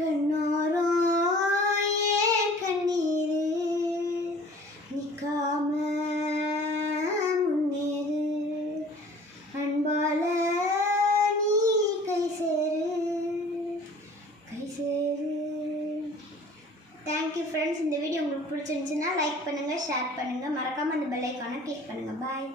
கண்ணோரோ ஏன் கண்ணீரு நிக்காம முன்னேறு அன்பால நீ கை சேரு. Thank you friends. இந்த வீடியோ உங்களுக்கு பிடிச்சிருந்துச்சுன்னா லைக் பண்ணுங்கள், ஷேர் பண்ணுங்கள், மறக்காமல் அந்த பெல் ஐக்கானை கிளிக் பண்ணுங்கள். பாய்.